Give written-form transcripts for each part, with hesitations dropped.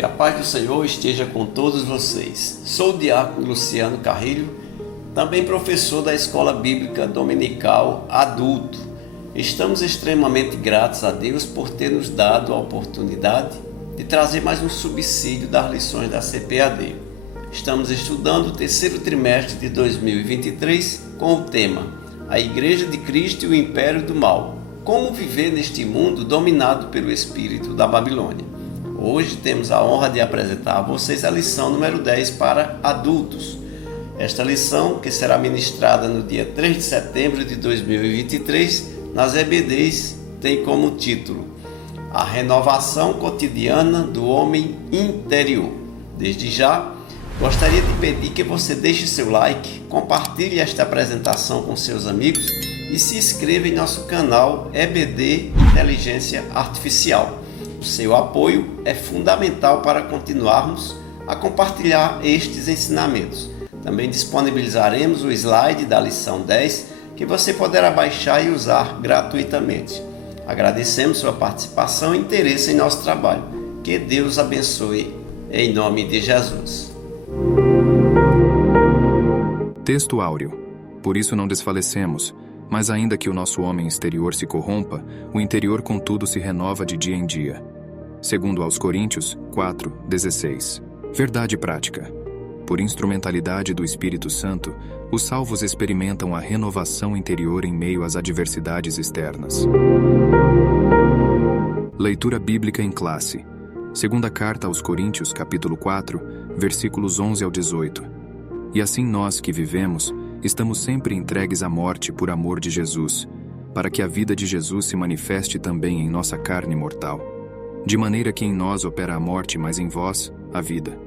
Que a paz do Senhor esteja com todos vocês. Sou o diácono Luciano Carrilho, também professor da Escola Bíblica Dominical Adulto. Estamos extremamente gratos a Deus por ter nos dado a oportunidade de trazer mais um subsídio das lições da CPAD. Estamos estudando o terceiro trimestre de 2023 com o tema A Igreja de Cristo e o Império do Mal. Como viver neste mundo dominado pelo espírito da Babilônia. Hoje temos a honra de apresentar a vocês a lição número 10 para adultos. Esta lição, que será ministrada no dia 3 de setembro de 2023, nas EBDs, tem como título A Renovação Cotidiana do Homem Interior. Desde já, gostaria de pedir que você deixe seu like, compartilhe esta apresentação com seus amigos e se inscreva em nosso canal EBD Inteligência Artificial. O seu apoio é fundamental para continuarmos a compartilhar estes ensinamentos. Também disponibilizaremos o slide da lição 10 que você poderá baixar e usar gratuitamente. Agradecemos sua participação e interesse em nosso trabalho. Que Deus abençoe em nome de Jesus. Texto áureo. Por isso não desfalecemos, mas ainda que o nosso homem exterior se corrompa, o interior contudo se renova de dia em dia. Segundo aos Coríntios 4:16. Verdade prática. Por instrumentalidade do Espírito Santo, os salvos experimentam a renovação interior em meio às adversidades externas. Leitura bíblica em classe. Segunda carta aos Coríntios, capítulo 4, versículos 11 ao 18. E assim nós que vivemos, estamos sempre entregues à morte por amor de Jesus, para que a vida de Jesus se manifeste também em nossa carne mortal. De maneira que em nós opera a morte, mas em vós, a vida.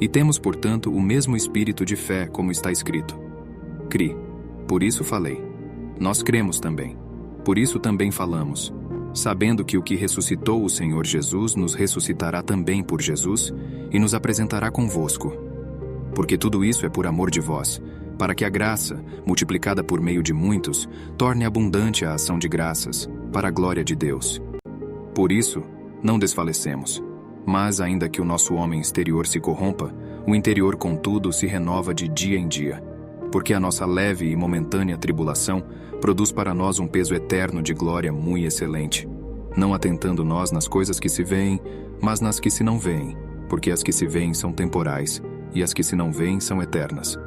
E temos, portanto, o mesmo espírito de fé, como está escrito. Cri, por isso falei. Nós cremos também. Por isso também falamos, sabendo que o que ressuscitou o Senhor Jesus nos ressuscitará também por Jesus e nos apresentará convosco. Porque tudo isso é por amor de vós, para que a graça, multiplicada por meio de muitos, torne abundante a ação de graças, para a glória de Deus. Por isso, não desfalecemos. Mas, ainda que o nosso homem exterior se corrompa, o interior, contudo, se renova de dia em dia. Porque a nossa leve e momentânea tribulação produz para nós um peso eterno de glória muito excelente. Não atentando nós nas coisas que se veem, mas nas que se não veem, porque as que se veem são temporais, e as que se não veem são eternas.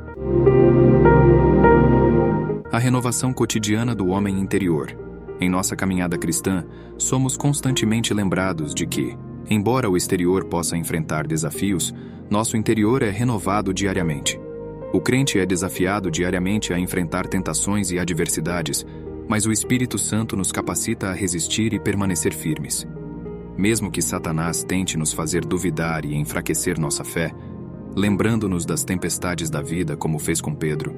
A renovação cotidiana do homem interior. Em nossa caminhada cristã, somos constantemente lembrados de que, embora o exterior possa enfrentar desafios, nosso interior é renovado diariamente. O crente é desafiado diariamente a enfrentar tentações e adversidades, mas o Espírito Santo nos capacita a resistir e permanecer firmes. Mesmo que Satanás tente nos fazer duvidar e enfraquecer nossa fé, lembrando-nos das tempestades da vida como fez com Pedro,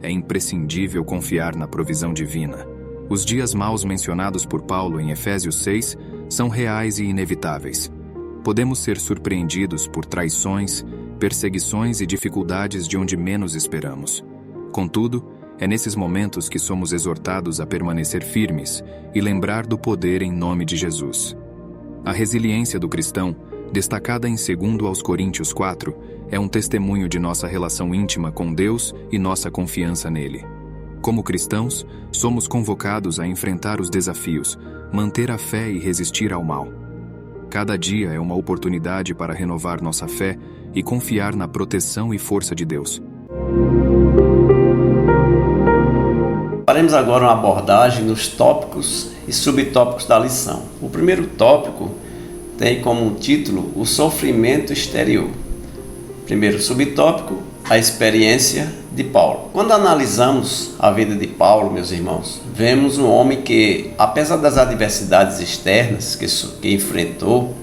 é imprescindível confiar na provisão divina. Os dias maus mencionados por Paulo em Efésios 6 são reais e inevitáveis. Podemos ser surpreendidos por traições, perseguições e dificuldades de onde menos esperamos. Contudo, é nesses momentos que somos exortados a permanecer firmes e lembrar do poder em nome de Jesus. A resiliência do cristão, destacada em 2 aos Coríntios 4, é um testemunho de nossa relação íntima com Deus e nossa confiança nele. Como cristãos, somos convocados a enfrentar os desafios, manter a fé e resistir ao mal. Cada dia é uma oportunidade para renovar nossa fé e confiar na proteção e força de Deus. Faremos agora uma abordagem nos tópicos e subtópicos da lição. O primeiro tópico tem como título o sofrimento exterior. Primeiro subtópico, a experiência de Paulo. Quando analisamos a vida de Paulo, meus irmãos, vemos um homem que, apesar das adversidades externas que enfrentou,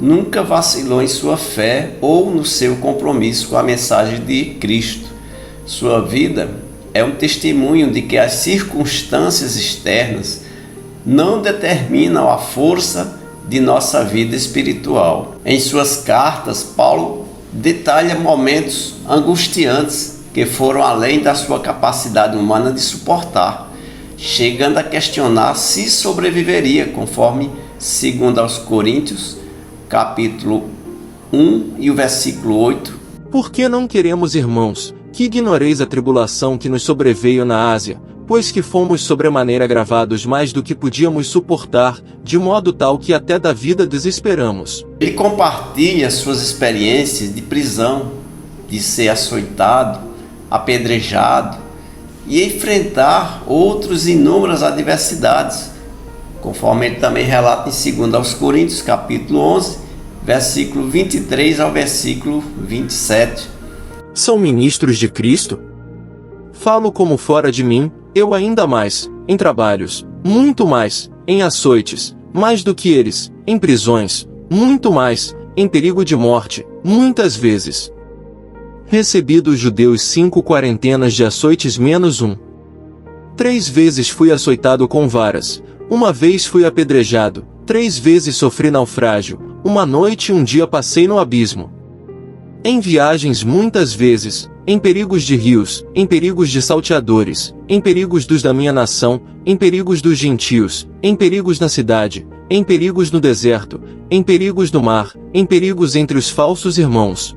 nunca vacilou em sua fé ou no seu compromisso com a mensagem de Cristo. Sua vida é um testemunho de que as circunstâncias externas não determinam a força de nossa vida espiritual. Em suas cartas, Paulo detalha momentos angustiantes que foram além da sua capacidade humana de suportar, chegando a questionar se sobreviveria, conforme 2 aos Coríntios, capítulo 1 e o versículo 8. Por que não queremos, irmãos, que ignoreis a tribulação que nos sobreveio na Ásia, pois que fomos sobremaneira agravados mais do que podíamos suportar, de modo tal que até da vida desesperamos. Ele compartilha suas experiências de prisão, de ser açoitado, apedrejado e enfrentar outras inúmeras adversidades, conforme ele também relata em 2 Coríntios, capítulo 11, versículo 23 ao versículo 27. São ministros de Cristo? Falo como fora de mim, eu ainda mais, em trabalhos, muito mais, em açoites, mais do que eles, em prisões, muito mais, em perigo de morte, muitas vezes. Recebi dos judeus 5 quarentenas de açoites menos 1. 3 vezes fui açoitado com varas, uma vez fui apedrejado, 3 vezes sofri naufrágio, uma noite e um dia passei no abismo. Em viagens muitas vezes, em perigos de rios, em perigos de salteadores, em perigos dos da minha nação, em perigos dos gentios, em perigos na cidade, em perigos no deserto, em perigos no mar, em perigos entre os falsos irmãos.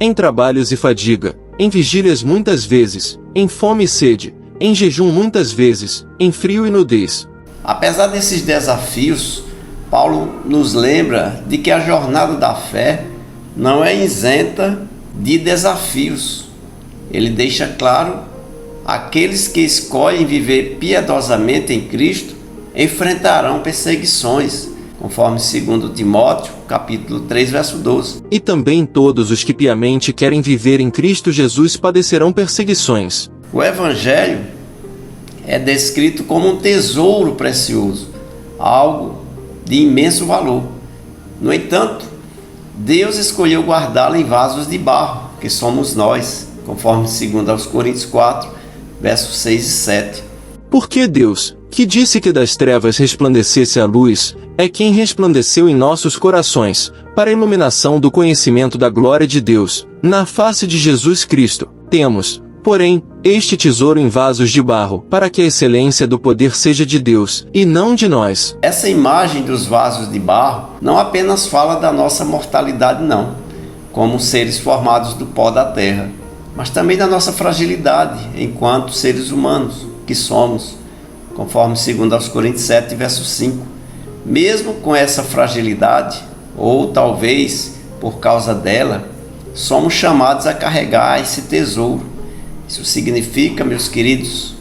Em trabalhos e fadiga, em vigílias muitas vezes, em fome e sede, em jejum muitas vezes, em frio e nudez. Apesar desses desafios, Paulo nos lembra de que a jornada da fé não é isenta de desafios. Ele deixa claro: aqueles que escolhem viver piedosamente em Cristo enfrentarão perseguições, conforme 2 Timóteo, capítulo 3, verso 12. E também todos os que piamente querem viver em Cristo Jesus padecerão perseguições. O Evangelho é descrito como um tesouro precioso, algo de imenso valor. No entanto, Deus escolheu guardá-lo em vasos de barro, que somos nós, conforme 2 Coríntios 4, versos 6 e 7. Porque Deus, que disse que das trevas resplandecesse a luz, é quem resplandeceu em nossos corações, para a iluminação do conhecimento da glória de Deus, na face de Jesus Cristo. Temos, porém, este tesouro em vasos de barro, para que a excelência do poder seja de Deus, e não de nós. Essa imagem dos vasos de barro não apenas fala da nossa mortalidade, não, como seres formados do pó da terra, mas também da nossa fragilidade enquanto seres humanos que somos, conforme 2 Coríntios 7, verso 5. Mesmo com essa fragilidade, ou talvez por causa dela, somos chamados a carregar esse tesouro. Isso significa, meus queridos,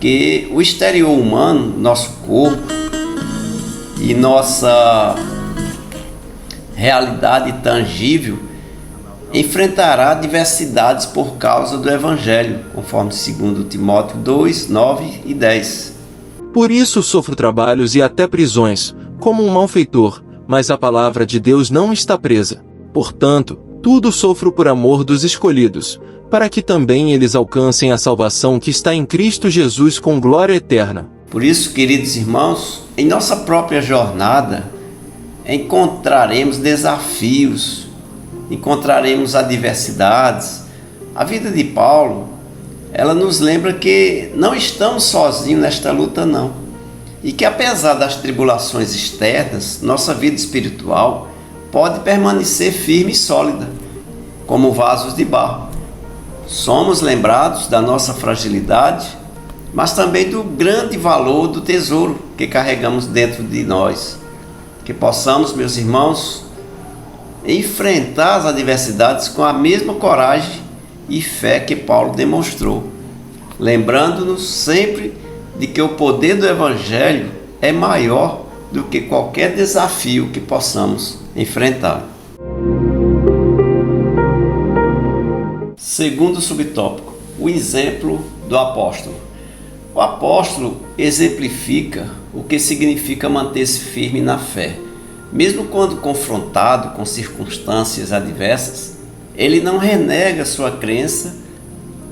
que o exterior humano, nosso corpo e nossa realidade tangível enfrentará adversidades por causa do Evangelho, conforme 2 Timóteo 2, 9 e 10. Por isso sofro trabalhos e até prisões, como um malfeitor, mas a palavra de Deus não está presa. Portanto, tudo sofro por amor dos escolhidos, para que também eles alcancem a salvação que está em Cristo Jesus com glória eterna. Por isso, queridos irmãos, em nossa própria jornada, encontraremos desafios, encontraremos adversidades. A vida de Paulo, ela nos lembra que não estamos sozinhos nesta luta, não. E que apesar das tribulações externas, nossa vida espiritual pode permanecer firme e sólida, como vasos de barro. Somos lembrados da nossa fragilidade, mas também do grande valor do tesouro que carregamos dentro de nós. Que possamos, meus irmãos, enfrentar as adversidades com a mesma coragem e fé que Paulo demonstrou, lembrando-nos sempre de que o poder do Evangelho é maior do que qualquer desafio que possamos enfrentar. Segundo subtópico, o exemplo do apóstolo. O apóstolo exemplifica o que significa manter-se firme na fé. Mesmo quando confrontado com circunstâncias adversas, ele não renega sua crença,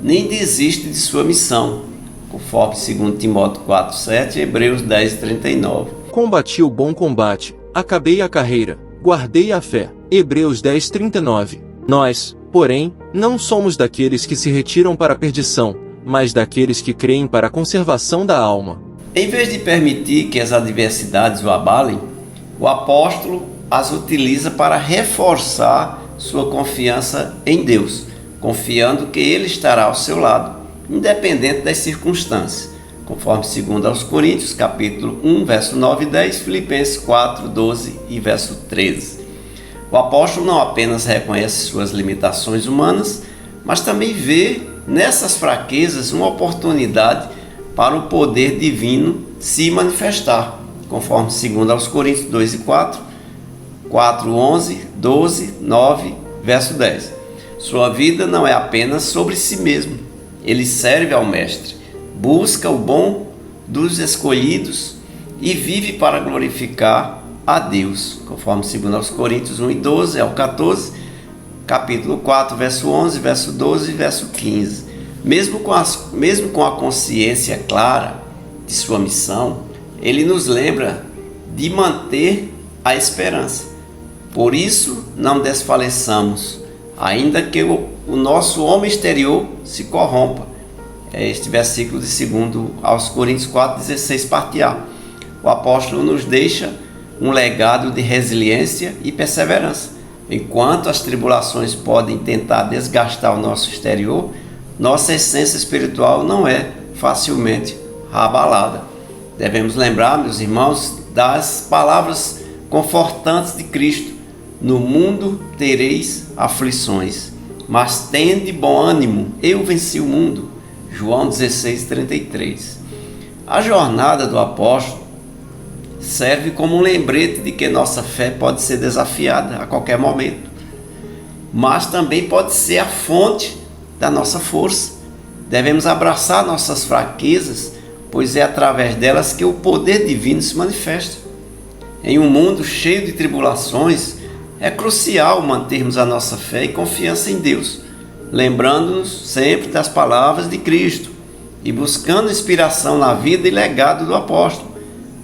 nem desiste de sua missão, conforme 2 Timóteo 4, 7 e Hebreus 10, 39. Combati o bom combate, acabei a carreira, guardei a fé. Hebreus 10, 39. Nós, porém, não somos daqueles que se retiram para a perdição, mas daqueles que creem para a conservação da alma. Em vez de permitir que as adversidades o abalem, o apóstolo as utiliza para reforçar sua confiança em Deus, confiando que Ele estará ao seu lado, independente das circunstâncias, conforme 2 Coríntios, capítulo 1, verso 9 e 10, Filipenses 4, 12 e verso 13. O apóstolo não apenas reconhece suas limitações humanas, mas também vê nessas fraquezas uma oportunidade para o poder divino se manifestar, conforme 2 Coríntios 2 e 4, 4, 11, 12, 9, verso 10. Sua vida não é apenas sobre si mesmo. Ele serve ao Mestre, busca o bom dos escolhidos e vive para glorificar a Deus, conforme 2 Coríntios 1 e 12 ao 14, capítulo 4, verso 11, verso 12 e verso 15. Mesmo com a consciência clara de sua missão, ele nos lembra de manter a esperança. Por isso, não desfaleçamos, ainda que o nosso homem exterior se corrompa. É este versículo de 2 aos Coríntios 4, 16, parte A. O apóstolo nos deixa um legado de resiliência e perseverança. Enquanto as tribulações podem tentar desgastar o nosso exterior, nossa essência espiritual não é facilmente abalada. Devemos lembrar, meus irmãos, das palavras confortantes de Cristo: no mundo tereis aflições, mas tende bom ânimo, eu venci o mundo. João 16, 33. A jornada do apóstolo serve como um lembrete de que nossa fé pode ser desafiada a qualquer momento, mas também pode ser a fonte da nossa força. Devemos abraçar nossas fraquezas, pois é através delas que o poder divino se manifesta. Em um mundo cheio de tribulações, é crucial mantermos a nossa fé e confiança em Deus, lembrando-nos sempre das palavras de Cristo e buscando inspiração na vida e legado do apóstolo.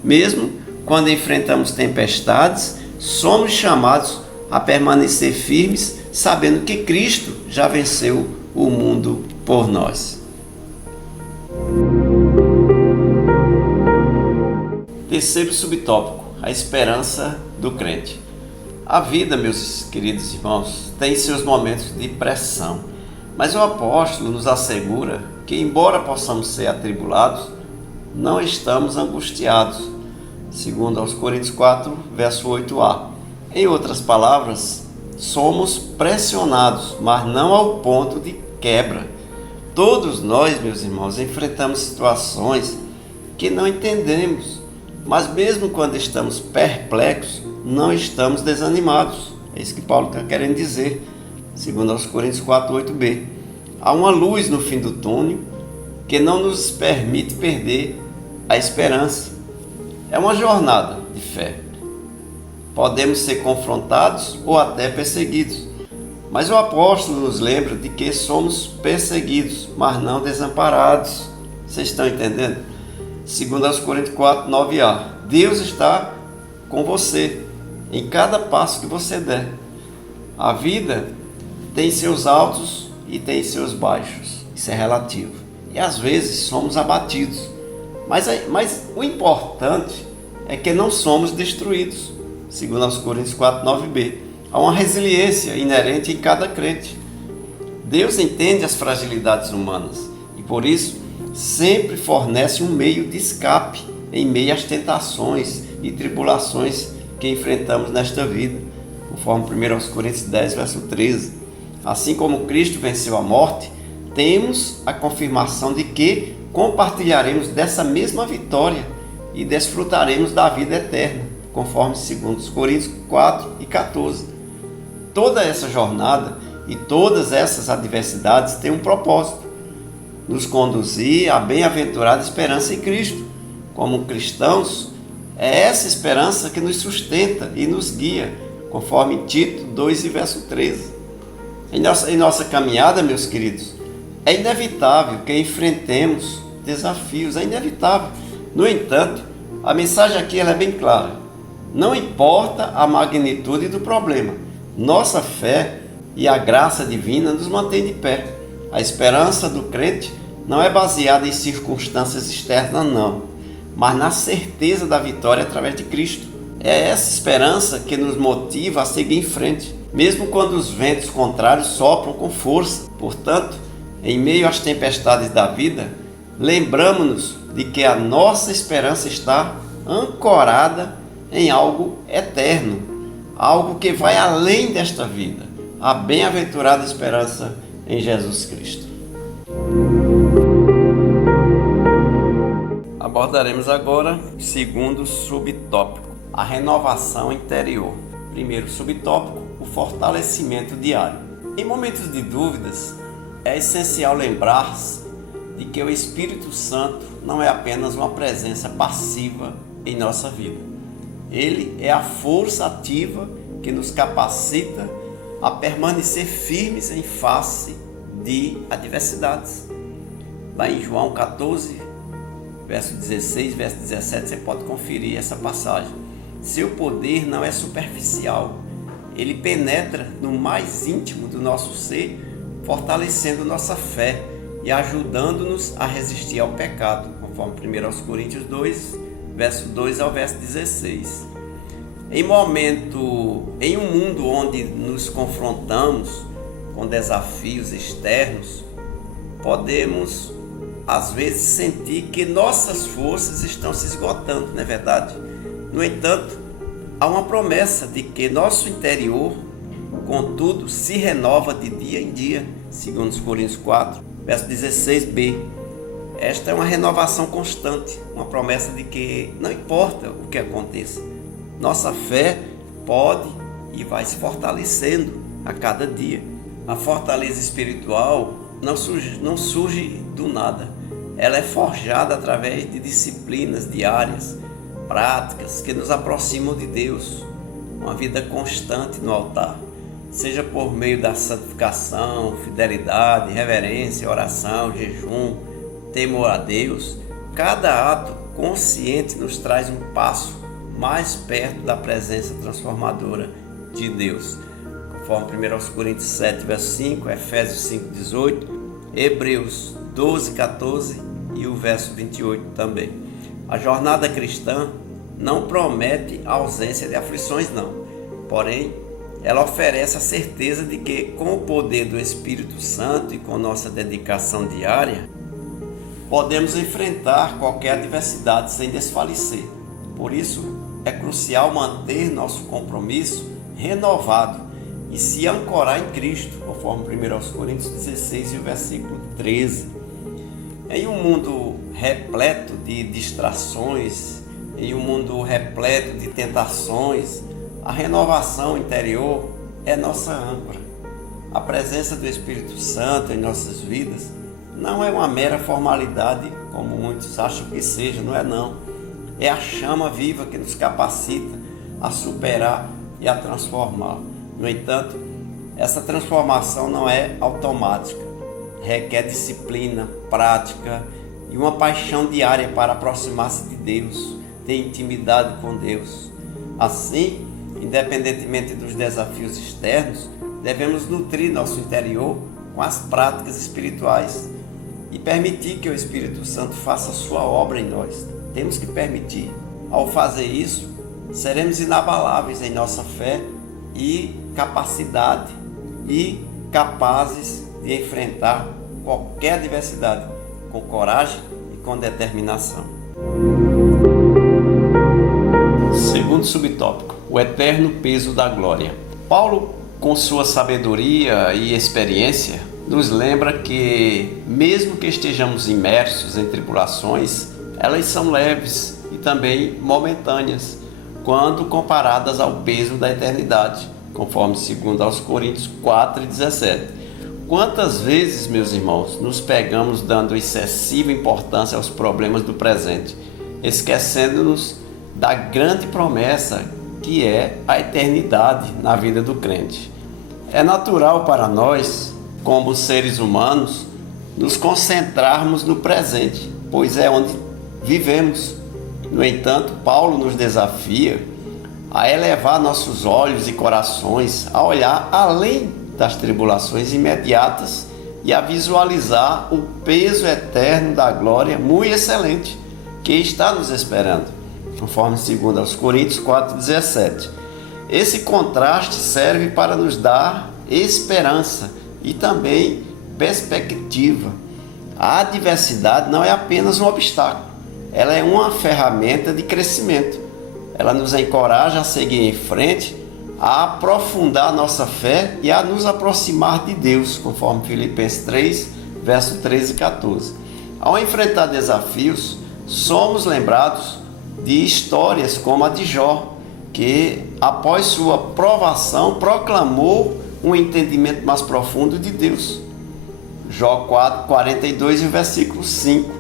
Mesmo quando enfrentamos tempestades, somos chamados a permanecer firmes, sabendo que Cristo já venceu o mundo por nós. Terceiro subtópico: a esperança do crente. A vida, meus queridos irmãos, tem seus momentos de pressão, mas o apóstolo nos assegura que, embora possamos ser atribulados, não estamos angustiados, segundo aos Coríntios 4, verso 8a. Em outras palavras, somos pressionados, mas não ao ponto de quebra. Todos nós, meus irmãos, enfrentamos situações que não entendemos, mas mesmo quando estamos perplexos, não estamos desanimados. É isso que Paulo está querendo dizer, segundo aos Coríntios 4, 8b. Há uma luz no fim do túnel que não nos permite perder a esperança. É uma jornada de fé. Podemos ser confrontados ou até perseguidos, mas o apóstolo nos lembra de que somos perseguidos, mas não desamparados. Vocês estão entendendo? Segundo aos Coríntios 4, 9a. Deus está com você em cada passo que você der. A vida tem seus altos e tem seus baixos. Isso é relativo. E às vezes somos abatidos. Mas o importante é que não somos destruídos. Segundo aos Coríntios 4, 9b. Há uma resiliência inerente em cada crente. Deus entende as fragilidades humanas e por isso sempre fornece um meio de escape em meio às tentações e tribulações que enfrentamos nesta vida, conforme 1 Coríntios 10, verso 13. Assim como Cristo venceu a morte, temos a confirmação de que compartilharemos dessa mesma vitória e desfrutaremos da vida eterna, conforme 2 Coríntios 4 e 14. Toda essa jornada e todas essas adversidades têm um propósito: nos conduzir à bem-aventurada esperança em Cristo. Como cristãos, é essa esperança que nos sustenta e nos guia, conforme Tito 2 e verso 13. Em nossa caminhada, meus queridos, é inevitável que enfrentemos desafios, é inevitável. No entanto, a mensagem aqui ela é bem clara. Não importa a magnitude do problema, nossa fé e a graça divina nos mantém de pé. A esperança do crente não é baseada em circunstâncias externas, não, mas na certeza da vitória através de Cristo. É essa esperança que nos motiva a seguir em frente, mesmo quando os ventos contrários sopram com força. Portanto, em meio às tempestades da vida, lembramos-nos de que a nossa esperança está ancorada em algo eterno, algo que vai além desta vida, a bem-aventurada esperança em Jesus Cristo. Abordaremos agora o segundo subtópico, a renovação interior. Primeiro subtópico, o fortalecimento diário. Em momentos de dúvidas, é essencial lembrar-se de que o Espírito Santo não é apenas uma presença passiva em nossa vida. Ele é a força ativa que nos capacita a permanecer firmes em face de adversidades. Lá em João 14, verso 16, verso 17, você pode conferir essa passagem. Seu poder não é superficial, ele penetra no mais íntimo do nosso ser, fortalecendo nossa fé e ajudando-nos a resistir ao pecado, conforme 1 Coríntios 2, verso 2 ao verso 16. Em um mundo onde nos confrontamos com desafios externos, podemos às vezes sentir que nossas forças estão se esgotando, não é verdade? No entanto, há uma promessa de que nosso interior, contudo, se renova de dia em dia, segundo Coríntios 4, verso 16b. Esta é uma renovação constante, uma promessa de que não importa o que aconteça, nossa fé pode e vai se fortalecendo a cada dia. A fortaleza espiritual não surge do nada. Ela é forjada através de disciplinas diárias, práticas que nos aproximam de Deus, uma vida constante no altar, seja por meio da santificação, fidelidade, reverência, oração, jejum, temor a Deus. Cada ato consciente nos traz um passo mais perto da presença transformadora de Deus, conforme 1 Coríntios 7, verso 5, Efésios 5, 18, Hebreus 12, 14 e o verso 28 também. A jornada cristã não promete a ausência de aflições, não. Porém, ela oferece a certeza de que, com o poder do Espírito Santo e com nossa dedicação diária, podemos enfrentar qualquer adversidade sem desfalecer. Por isso, é crucial manter nosso compromisso renovado e se ancorar em Cristo, conforme 1 Coríntios 16 e o versículo 13. Em um mundo repleto de distrações, em um mundo repleto de tentações, a renovação interior é nossa âncora. A presença do Espírito Santo em nossas vidas não é uma mera formalidade, como muitos acham que seja, não é não. É a chama viva que nos capacita a superar e a transformar. No entanto, essa transformação não é automática. Requer disciplina, prática e uma paixão diária para aproximar-se de Deus, ter intimidade com Deus. Assim, independentemente dos desafios externos, devemos nutrir nosso interior com as práticas espirituais e permitir que o Espírito Santo faça a sua obra em nós. Temos que permitir. Ao fazer isso, seremos inabaláveis em nossa fé e capacidade e capazes de enfrentar qualquer adversidade com coragem e com determinação. Segundo subtópico, o eterno peso da glória. Paulo, com sua sabedoria e experiência, nos lembra que, mesmo que estejamos imersos em tribulações, elas são leves e também momentâneas, quando comparadas ao peso da eternidade, conforme 2 Coríntios 4 e 17. Quantas vezes, meus irmãos, nos pegamos dando excessiva importância aos problemas do presente, esquecendo-nos da grande promessa que é a eternidade na vida do crente. É natural para nós, como seres humanos, nos concentrarmos no presente, pois é onde vivemos. No entanto, Paulo nos desafia a elevar nossos olhos e corações, a olhar além das tribulações imediatas e a visualizar o peso eterno da glória muito excelente que está nos esperando. conforme 2 Coríntios 4,17. Esse contraste serve para nos dar esperança e também perspectiva. A adversidade não é apenas um obstáculo, ela é uma ferramenta de crescimento. Ela nos encoraja a seguir em frente, a aprofundar nossa fé e a nos aproximar de Deus, conforme Filipenses 3, verso 13 e 14. Ao enfrentar desafios, somos lembrados de histórias como a de Jó, que após sua provação proclamou um entendimento mais profundo de Deus. Jó 4, 42 e versículo 5.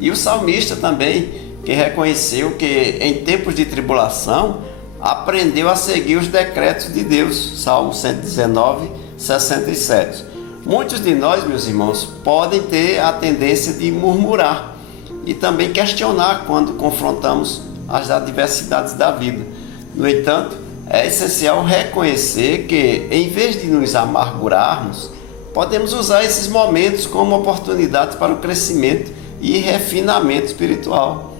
E o salmista também, que reconheceu que em tempos de tribulação aprendeu a seguir os decretos de Deus. Salmo 119, 67. Muitos de nós, meus irmãos, podem ter a tendência de murmurar e também questionar quando confrontamos as adversidades da vida. No entanto, é essencial reconhecer que, em vez de nos amargurarmos, podemos usar esses momentos como oportunidades para o crescimento e refinamento espiritual.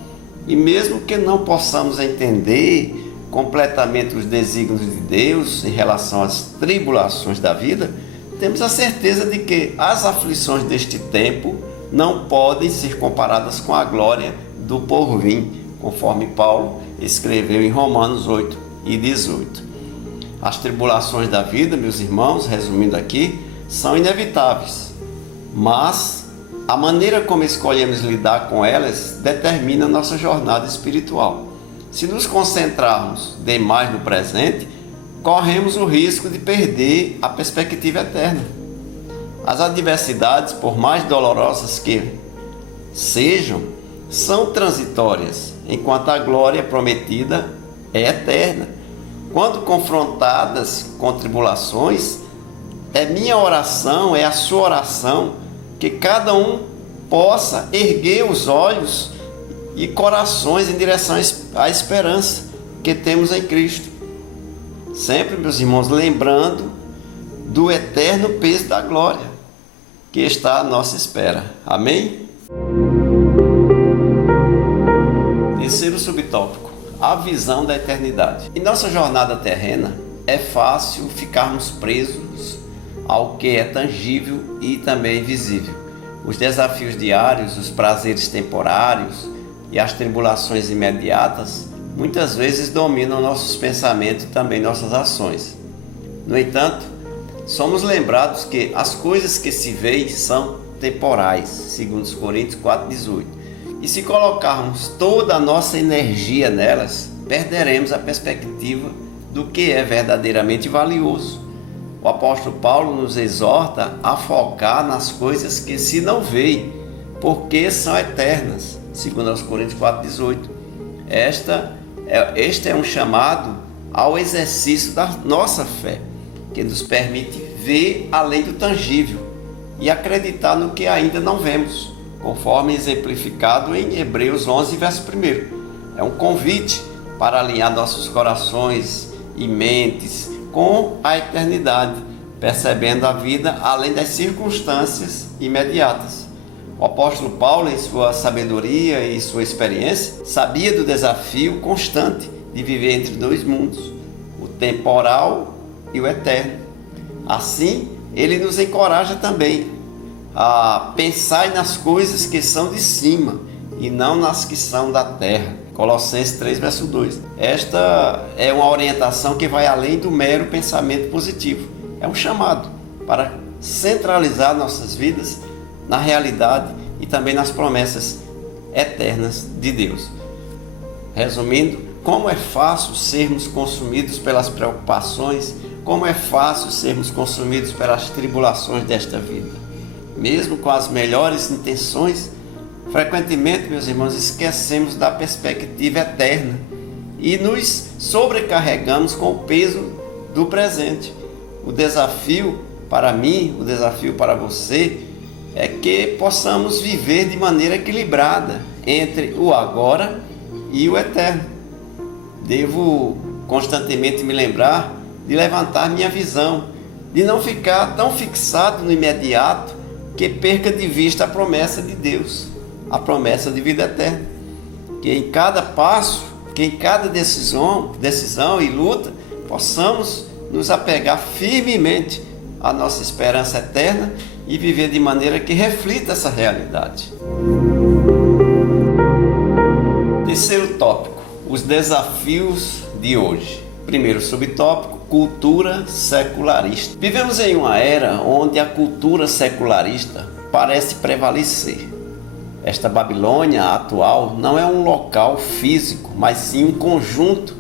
E mesmo que não possamos entender completamente os desígnios de Deus em relação às tribulações da vida, temos a certeza de que as aflições deste tempo não podem ser comparadas com a glória do porvir, conforme Paulo escreveu em Romanos 8 e 18. As tribulações da vida, meus irmãos, resumindo aqui, são inevitáveis, mas a maneira como escolhemos lidar com elas determina nossa jornada espiritual. Se nos concentrarmos demais no presente, corremos o risco de perder a perspectiva eterna. As adversidades, por mais dolorosas que sejam, são transitórias, enquanto a glória prometida é eterna. Quando confrontadas com tribulações, é minha oração, é a sua oração, que cada um possa erguer os olhos e corações em direção à esperança que temos em Cristo. Sempre, meus irmãos, lembrando do eterno peso da glória que está à nossa espera. Amém? Terceiro subtópico: a visão da eternidade. Em nossa jornada terrena, é fácil ficarmos presos ao que é tangível e também visível. Os desafios diários, os prazeres temporários e as tribulações imediatas muitas vezes dominam nossos pensamentos e também nossas ações. No entanto, somos lembrados que as coisas que se veem são temporais, segundo Coríntios 4,18. E se colocarmos toda a nossa energia nelas, perderemos a perspectiva do que é verdadeiramente valioso. O apóstolo Paulo nos exorta a focar nas coisas que se não veem, porque são eternas, segundo Coríntios 4,18. Este é um chamado ao exercício da nossa fé, que nos permite ver além do tangível e acreditar no que ainda não vemos, conforme exemplificado em Hebreus 11, verso 1. É um convite para alinhar nossos corações e mentes com a eternidade, percebendo a vida além das circunstâncias imediatas. O apóstolo Paulo, em sua sabedoria e sua experiência, sabia do desafio constante de viver entre dois mundos, o temporal e o eterno. Assim, ele nos encoraja também a pensar nas coisas que são de cima e não nas que são da terra. Colossenses 3, verso 2. Esta é uma orientação que vai além do mero pensamento positivo. É um chamado para centralizar nossas vidas na realidade e também nas promessas eternas de Deus. Resumindo, como é fácil sermos consumidos pelas preocupações, como é fácil sermos consumidos pelas tribulações desta vida. Mesmo com as melhores intenções, frequentemente, meus irmãos, esquecemos da perspectiva eterna e nos sobrecarregamos com o peso do presente. O desafio para mim, o desafio para você, é que possamos viver de maneira equilibrada entre o agora e o eterno. Devo constantemente me lembrar de levantar minha visão, de não ficar tão fixado no imediato que perca de vista a promessa de Deus, a promessa de vida eterna. que em cada passo, que em cada decisão e luta, possamos nos apegar firmemente à nossa esperança eterna e viver de maneira que reflita essa realidade. Terceiro tópico, os desafios de hoje. Primeiro subtópico, cultura secularista. Vivemos em uma era onde a cultura secularista parece prevalecer. Esta Babilônia atual não é um local físico, mas sim um conjunto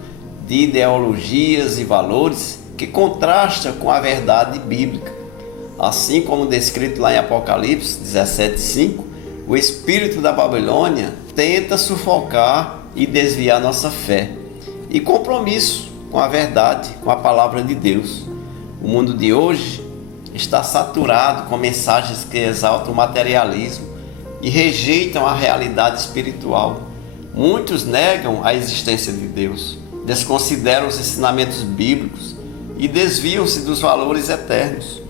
de ideologias e valores que contrasta com a verdade bíblica. Assim como descrito lá em Apocalipse 17:5, o espírito da Babilônia tenta sufocar e desviar nossa fé e compromisso com a verdade, com a palavra de Deus. O mundo de hoje está saturado com mensagens que exaltam o materialismo e rejeitam a realidade espiritual. Muitos negam a existência de Deus, desconsideram os ensinamentos bíblicos e desviam-se dos valores eternos.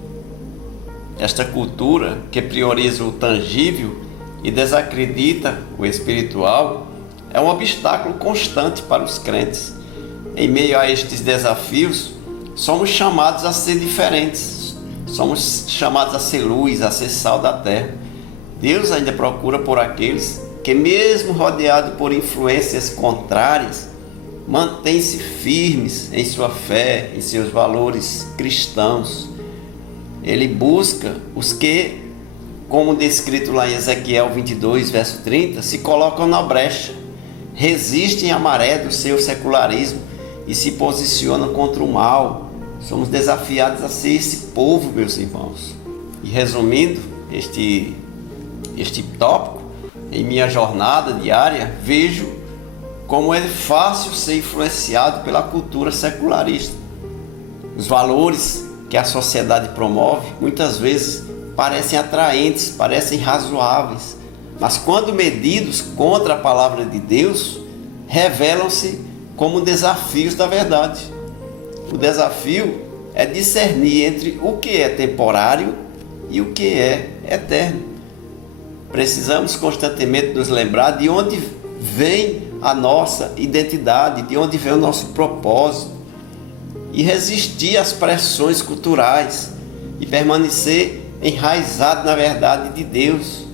Esta cultura que prioriza o tangível e desacredita o espiritual é um obstáculo constante para os crentes. Em meio a estes desafios, somos chamados a ser diferentes, somos chamados a ser luz, a ser sal da terra. Deus ainda procura por aqueles que, mesmo rodeados por influências contrárias, mantêm-se firmes em sua fé, em seus valores cristãos. Ele busca os que, como descrito lá em Ezequiel 22, verso 30, se colocam na brecha, resistem à maré do seu secularismo e se posicionam contra o mal. Somos desafiados a ser esse povo, meus irmãos. E resumindo este tópico, em minha jornada diária, vejo como é fácil ser influenciado pela cultura secularista. Os valores que a sociedade promove muitas vezes parecem atraentes, parecem razoáveis, mas quando medidos contra a palavra de Deus, revelam-se como desafios da verdade. O desafio é discernir entre o que é temporário e o que é eterno. Precisamos constantemente nos lembrar de onde vem a nossa identidade, de onde vem o nosso propósito, e resistir às pressões culturais e permanecer enraizado na verdade de Deus.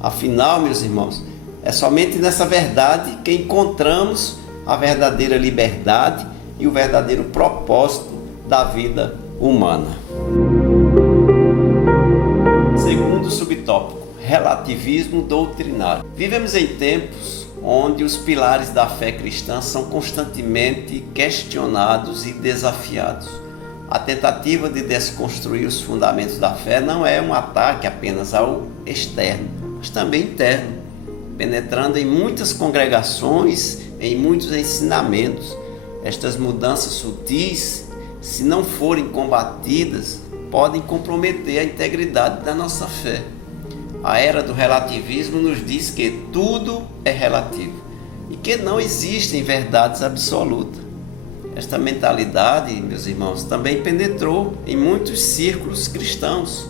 Afinal, meus irmãos, é somente nessa verdade que encontramos a verdadeira liberdade e o verdadeiro propósito da vida humana. Segundo subtópico, relativismo doutrinário. Vivemos em tempos onde os pilares da fé cristã são constantemente questionados e desafiados. A tentativa de desconstruir os fundamentos da fé não é um ataque apenas ao externo, mas também interno, penetrando em muitas congregações, em muitos ensinamentos. Estas mudanças sutis, se não forem combatidas, podem comprometer a integridade da nossa fé. A era do relativismo nos diz que tudo é relativo e que não existem verdades absolutas. Esta mentalidade, meus irmãos, também penetrou em muitos círculos cristãos,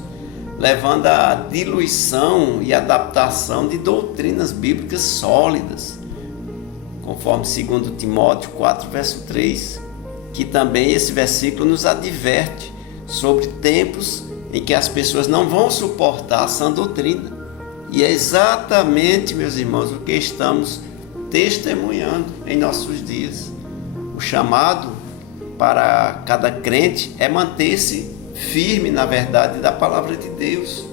levando à diluição e adaptação de doutrinas bíblicas sólidas, conforme 2 Timóteo 4, verso 3, que também esse versículo nos adverte sobre tempos em que as pessoas não vão suportar a sã doutrina. E é exatamente, meus irmãos, o que estamos testemunhando em nossos dias. O chamado para cada crente é manter-se firme na verdade da palavra de Deus,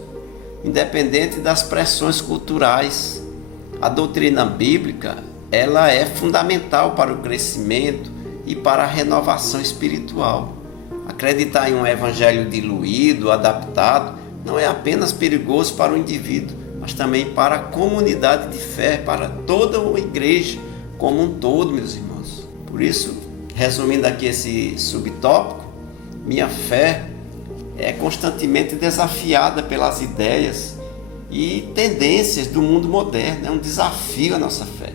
independente das pressões culturais. A doutrina bíblica, ela é fundamental para o crescimento e para a renovação espiritual. Acreditar em um evangelho diluído, adaptado, não é apenas perigoso para o indivíduo, mas também para a comunidade de fé, para toda uma igreja como um todo, meus irmãos. Por isso, resumindo aqui esse subtópico, minha fé é constantemente desafiada pelas ideias e tendências do mundo moderno. É um desafio à nossa fé.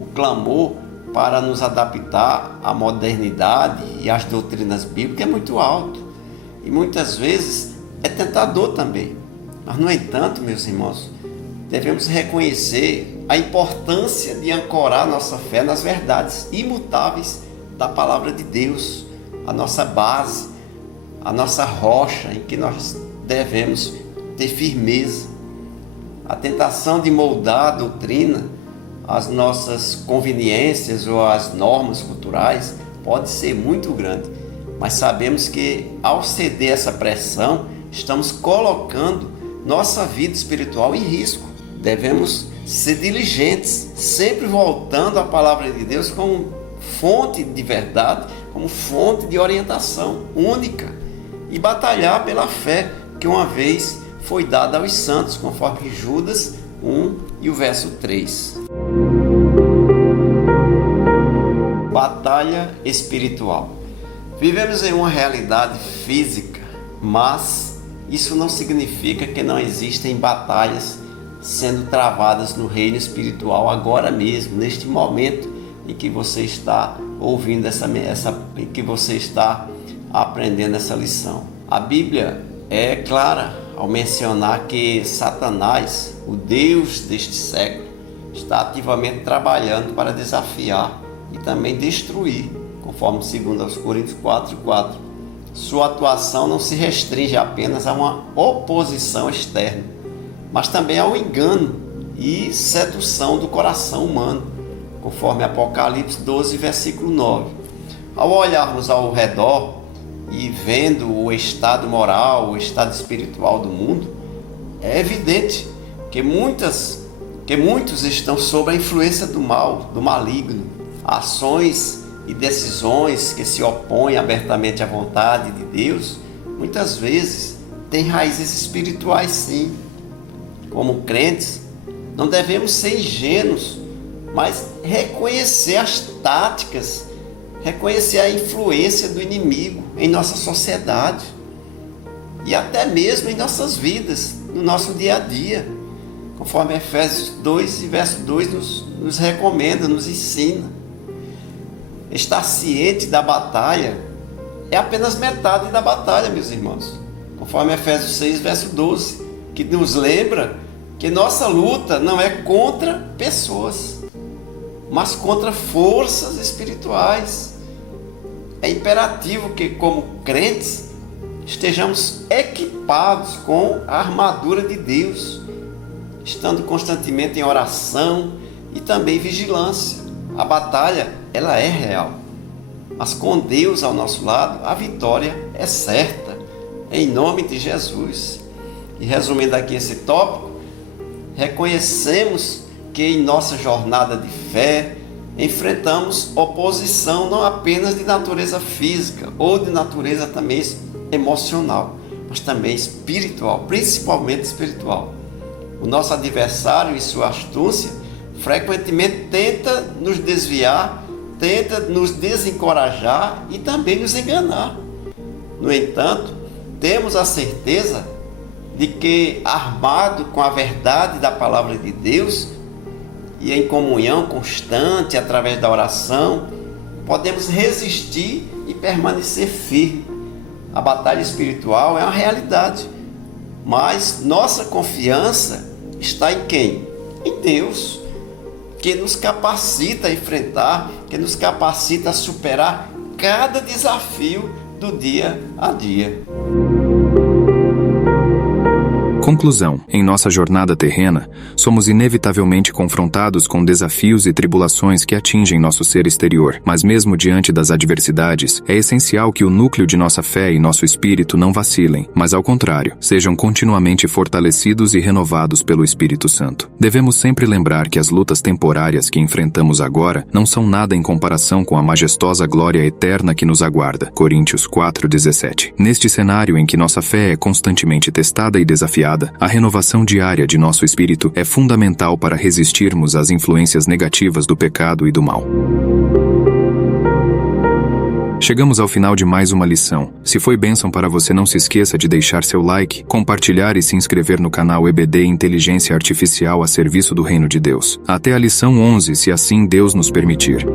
O clamor para nos adaptar à modernidade e às doutrinas bíblicas é muito alto e muitas vezes é tentador também. Mas, no entanto, meus irmãos, devemos reconhecer a importância de ancorar nossa fé nas verdades imutáveis da palavra de Deus, a nossa base, a nossa rocha em que nós devemos ter firmeza. A tentação de moldar a doutrina às nossas conveniências ou às normas culturais pode ser muito grande, mas sabemos que ao ceder essa pressão, estamos colocando nossa vida espiritual em risco. Devemos ser diligentes, sempre voltando à palavra de Deus como fonte de verdade, como fonte de orientação única, e batalhar pela fé que uma vez foi dada aos santos, conforme Judas 1 e o verso 3. Batalha espiritual. Vivemos em uma realidade física, mas isso não significa que não existem batalhas sendo travadas no reino espiritual agora mesmo, neste momento em que você está ouvindo em que você está aprendendo essa lição. A Bíblia é clara ao mencionar que Satanás, o Deus deste século, está ativamente trabalhando para desafiar e também destruir, conforme 2 Coríntios 4:4. Sua atuação não se restringe apenas a uma oposição externa, mas também ao engano e sedução do coração humano, conforme Apocalipse 12, versículo 9. Ao olharmos ao redor e vendo o estado moral, o estado espiritual do mundo, é evidente que muitos estão sob a influência do mal, do maligno. Ações e decisões que se opõem abertamente à vontade de Deus, muitas vezes têm raízes espirituais, sim. Como crentes, não devemos ser ingênuos, mas reconhecer as táticas, reconhecer a influência do inimigo em nossa sociedade e até mesmo em nossas vidas, no nosso dia a dia, conforme Efésios 2 e verso 2 nos recomenda, nos ensina. Estar ciente da batalha é apenas metade da batalha, meus irmãos, conforme Efésios 6, verso 12, que nos lembra que nossa luta não é contra pessoas, mas contra forças espirituais. É imperativo que, como crentes, estejamos equipados com a armadura de Deus, estando constantemente em oração e também vigilância. A batalha, ela é real, mas com Deus ao nosso lado, a vitória é certa, em nome de Jesus. E resumindo aqui esse tópico, reconhecemos que em nossa jornada de fé enfrentamos oposição não apenas de natureza física ou de natureza também emocional, mas também espiritual, principalmente espiritual. O nosso adversário e sua astúcia frequentemente tenta nos desviar, tenta nos desencorajar e também nos enganar. No entanto, temos a certeza de que, armado com a verdade da palavra de Deus e em comunhão constante através da oração, podemos resistir e permanecer firme. A batalha espiritual é uma realidade, mas nossa confiança está em quem? Em Deus, que nos capacita a enfrentar, que nos capacita a superar cada desafio do dia a dia. Conclusão: em nossa jornada terrena, somos inevitavelmente confrontados com desafios e tribulações que atingem nosso ser exterior. Mas mesmo diante das adversidades, é essencial que o núcleo de nossa fé e nosso espírito não vacilem, mas ao contrário, sejam continuamente fortalecidos e renovados pelo Espírito Santo. Devemos sempre lembrar que as lutas temporárias que enfrentamos agora não são nada em comparação com a majestosa glória eterna que nos aguarda. Coríntios 4:17. Neste cenário em que nossa fé é constantemente testada e desafiada, a renovação diária de nosso espírito é fundamental para resistirmos às influências negativas do pecado e do mal. Chegamos ao final de mais uma lição. Se foi bênção para você, não se esqueça de deixar seu like, compartilhar e se inscrever no canal EBD Inteligência Artificial a serviço do Reino de Deus. Até a lição 11, se assim Deus nos permitir.